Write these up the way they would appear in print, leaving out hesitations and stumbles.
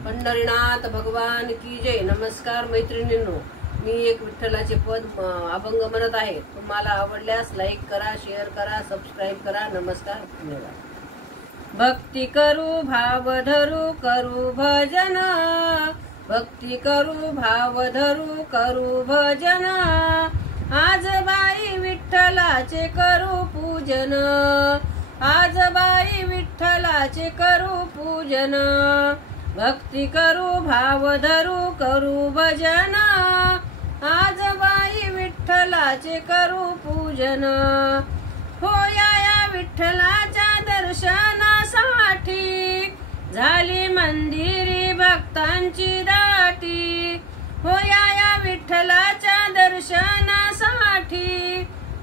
पंढरीनाथ भगवान की जय। नमस्कार मैत्रिणींनो, मी एक विठ्ठलाचे पद अभंग म्हणत आहे। तुम्हाला आवडल्यास लाईक करा, शेअर करा, सबस्क्राईब करा। नमस्कार, धन्यवाद। भक्ती करू भाव धरू करू भजन, भक्ती करू भाव धरू करू भजन, आज बाई विठ्ठलाचे करू पूजन, आज बाई विठ्ठलाचे करू पूजन, भक्ती करू भाव धरू करू भजन, आज बाई विठ्ठलाचे करू पूजन। हो या विठ्ठलाच्या दर्शनासाठी झाली मंदिरी भक्तांची दाटी, हो या विठ्ठलाच्या दर्शनासाठी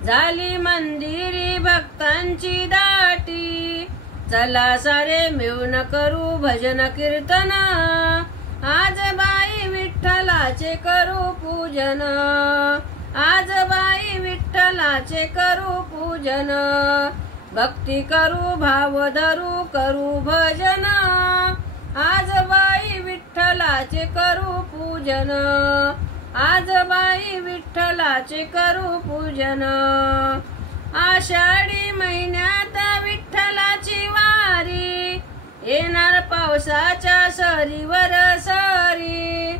झाली मंदिरी भक्तांची दाटी। चला सारे मिळून करू भजन कीर्तन, आज बाई विठ्ठलाचे करू पूजन, आज बाई विठ्ठलाचे करू पूजन, भक्ती करू भाव धरू करू भजन, आज बाई विठ्ठलाचे करू पूजन, आज बाई विठ्ठलाचे करू पूजन। आषाढी महिन्यात विठ्ठलाची वारी, येणार पावसाच्या सरीवर सरी,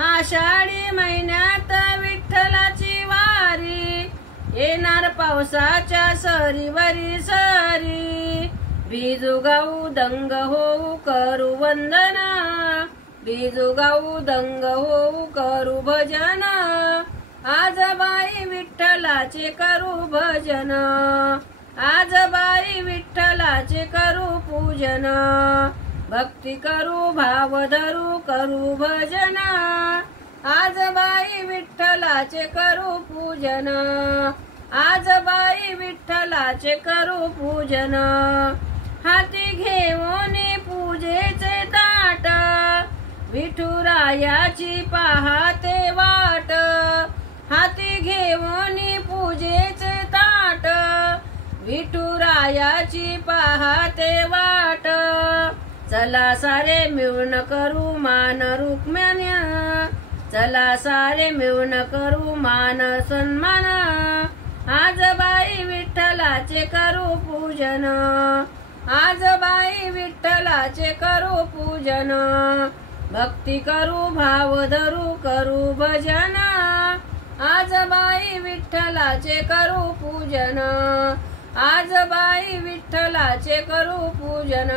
आषाढी महिन्यात विठ्ठलाची वारी, येणार पावसाच्या सरीवरी सरी। बीजू गाऊ दंग होऊ करू वंदन, बीजू गाऊ दंग होऊ करू भजन, आज बाई विठ्ठलाचे करू भजन, आज बाई विठ्ठलाचे करू पूजन, भक्ती करू भाव धरू करू भजन, आज बाई विठ्ठलाचे करू पूजन, आज बाई विठ्ठलाचे करू पूजन। हाती घेऊन पूजेचे ताट, विठुरायाची पाहते वाट, हाती घेऊन पूजेचे ताट, विठुरायाची पाहते वाट। चला सारे मिळून करू मान रुक्मिण्या, चला सारे मिळून करू मान सन्मान, आज बाई विठ्ठलाचे करू पूजन, आज बाई विठ्ठलाचे करू पूजन, भक्ती करू भाव धरू करू भजन, आज बाई विठ्ठलाचे करू पूजन, आज बाई विठ्ठलाचे करू पूजन।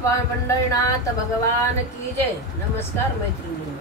पंढरीनाथ भगवान की जय। नमस्कार मैत्रिणी।